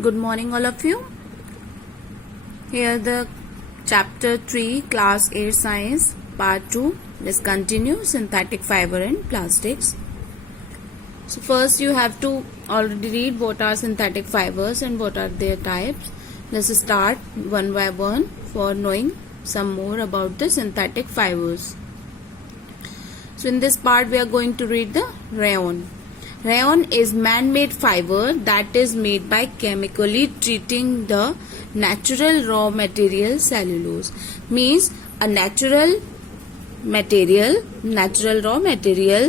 Good morning, all of you. Here the chapter 3, class 8 science, part 2. Let's continue synthetic fiber and plastics. So first you have to already read what are synthetic fibers and what are their types. Let's start one by one for knowing some more about the synthetic fibers. So in this part we are going to read the rayon. Rayon is man-made fiber that is made by chemically treating the natural raw material cellulose. Means a natural raw material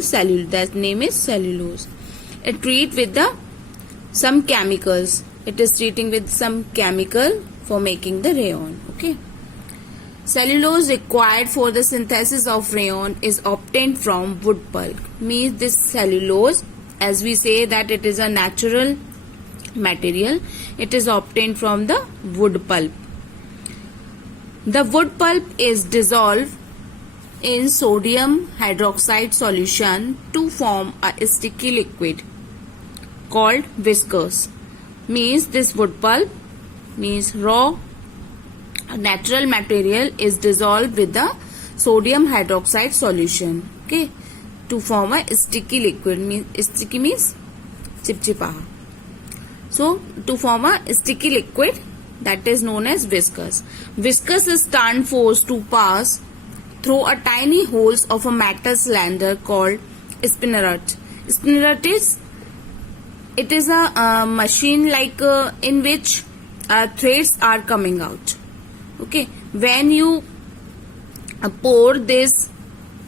cellulose. That name is cellulose. It treat with some chemicals. It is treating with some chemical for making the rayon. Okay. Cellulose required for the synthesis of rayon is obtained from wood pulp. Means this cellulose, as we say that it is a natural material, it is obtained from the wood pulp. The wood pulp is dissolved in sodium hydroxide solution to form a sticky liquid called viscose. Means this wood pulp means raw natural material is dissolved with the sodium hydroxide solution. Okay. To form a sticky liquid. Sticky means chipchipa. So to form a sticky liquid, that is known as viscous. Viscous is turn force to pass through a tiny holes of a metal cylinder called spinneret. Spinneret is a machine like in which threads are coming out. Okay, when you pour this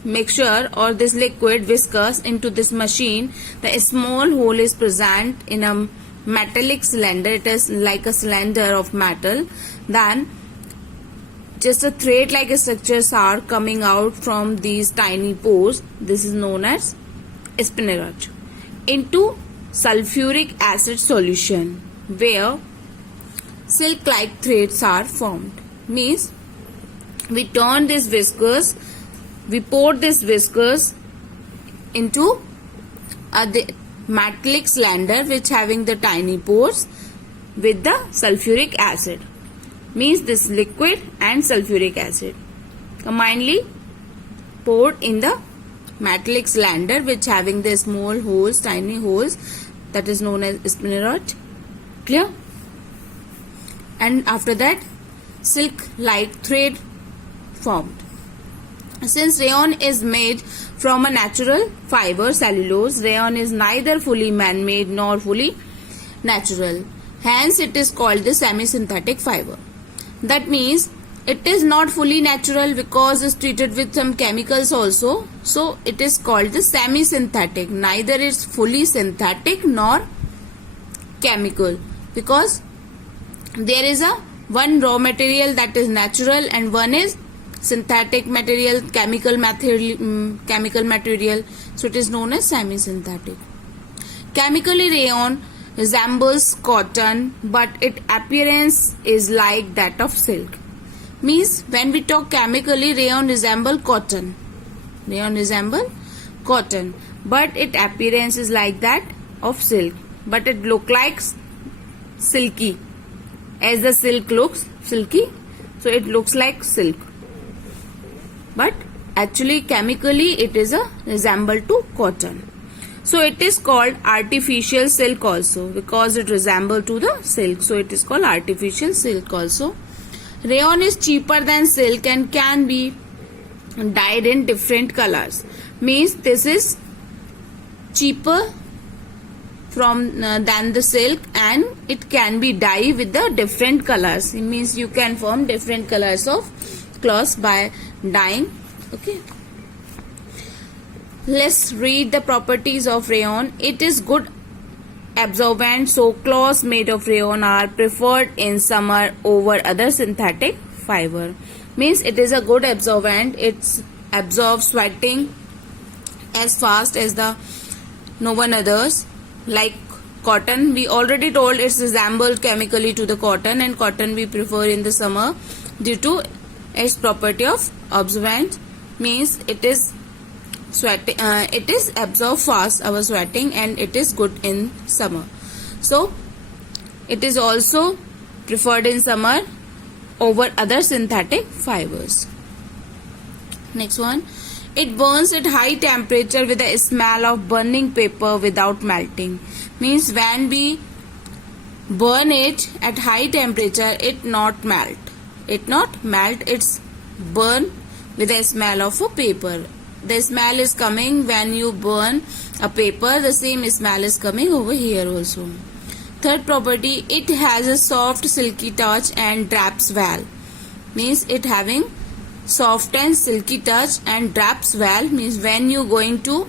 mixture or this liquid viscous into this machine, the small hole is present in a metallic cylinder. It is like a cylinder of metal. Then just a thread like structures are coming out from these tiny pores. This is known as spinneret. Into sulfuric acid solution where silk like threads are formed. Means we turn this viscous, we pour this viscous into the metallic cylinder which having the tiny pores with the sulfuric acid. Means this liquid and sulfuric acid combinedly poured in the metallic cylinder which having the small holes, tiny holes, that is known as spinneret. Clear? And after that silk like thread formed. Since rayon is made from a natural fiber cellulose, rayon is neither fully man-made nor fully natural. Hence it is called the semi-synthetic fiber. That means it is not fully natural because it is treated with some chemicals also. So it is called the semi-synthetic. Neither is fully synthetic nor chemical, because there is one raw material that is natural and one is synthetic material, chemical material. So it is known as semi-synthetic. Chemically, rayon resembles cotton, but its appearance is like that of silk. Means when we talk chemically, rayon resemble cotton. Rayon resemble cotton, but its appearance is like that of silk. But it look like silky. As the silk looks silky, so it looks like silk. But actually chemically it is a resemble to cotton. So it is called artificial silk also, because it resemble to the silk. So it is called artificial silk also. Rayon is cheaper than silk and can be dyed in different colors. Means this is cheaper from than the silk, and it can be dyed with the different colors. It means you can form different colors of cloths by dyeing. Okay, let's read the properties of rayon. It is good absorbent, so cloths made of rayon are preferred in summer over other synthetic fiber. Means it is a good absorbent. It absorbs sweating as fast as the no one others. Like cotton, we already told it's resembled chemically to the cotton, and cotton we prefer in the summer due to its property of absorbent. Means it is sweating, it is absorb fast our sweating, and it is good in summer. So It is also preferred in summer over other synthetic fibers. Next one. It burns at high temperature with a smell of burning paper without melting. Means when we burn it at high temperature, it not melt. It's burn with a smell of a paper. The smell is coming when you burn a paper. The same smell is coming over here also. Third property, it has a soft silky touch and draps well. Means it having soft and silky touch and draps well. Means when you going to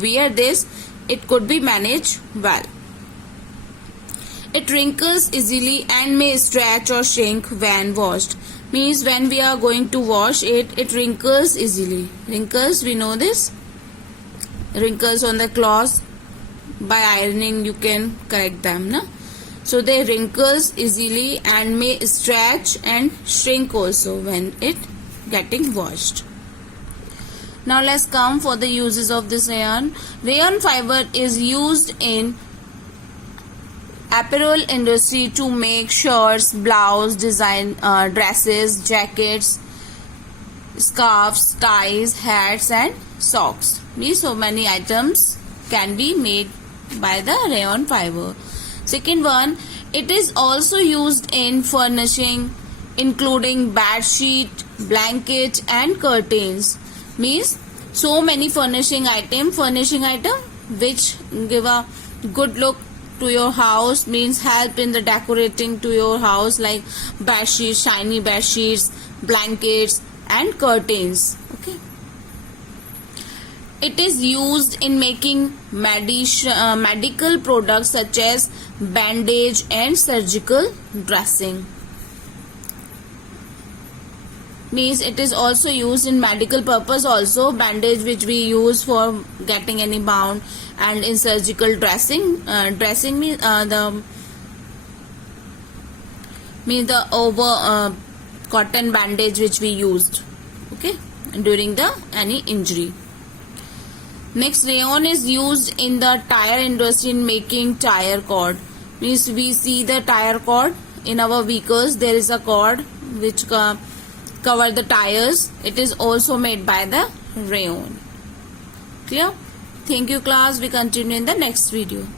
wear this, it could be managed well. It wrinkles easily and may stretch or shrink when washed. Means when we are going to wash it, it wrinkles easily. Wrinkles, we know this. Wrinkles on the cloth, by ironing you can correct them, na? So they wrinkles easily and may stretch and shrink also when it getting washed. Now let's come for the uses of this rayon. Rayon fiber is used in apparel industry to make shirts, blouse, design, dresses, jackets, scarves, ties, hats and socks. Means so many items can be made by the rayon fiber. Second one, it is also used in furnishing, including bed sheet, blanket and curtains. Means so many furnishing item which give a good look to your house, means help in the decorating to your house, like bed sheets, shiny bed sheets, blankets and curtains. Okay. It is used in making medical products such as bandage and surgical dressing. Means it is also used in medical purpose also. Bandage which we use for getting any bound, and in surgical dressing. Dressing means the over cotton bandage which we used, okay, during the any injury. Next, rayon is used in the tire industry in making tire cord. Means we see the tire cord in our vehicles. There is a cord which cover the tires. It is also made by the rayon. Clear? Thank you class. We continue in the next video.